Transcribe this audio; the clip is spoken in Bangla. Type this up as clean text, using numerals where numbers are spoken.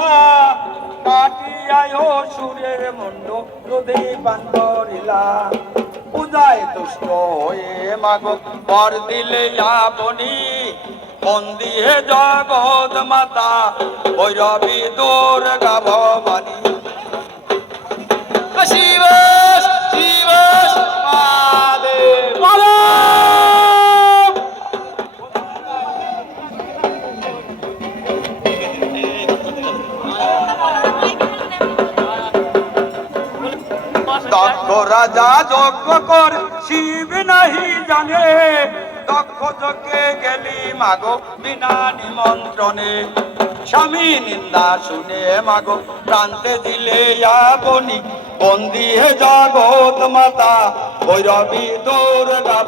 লীলা কাটিয়ায় সুরের মন্ড রোদে বান্দরিলা পূজায় তুষ্ট হয়ে মাগো বর দিলে আপনি মন দিয়ে জগৎ মাতা ভৈরবী দুর্গা ভবানী শিব শিব মহাদেব দক্ষ রাজা যজ্ঞ কর শিব নাহি জানে দক্ষ যজ্ঞে গেলি মাগো বিনা নিমন্ত্রণে স্বামী নিন্দা শুনে মাগো প্রান্তে দিলে আপনি বন্দি হে জগৎ মাতা ভৈরবী দুর্গা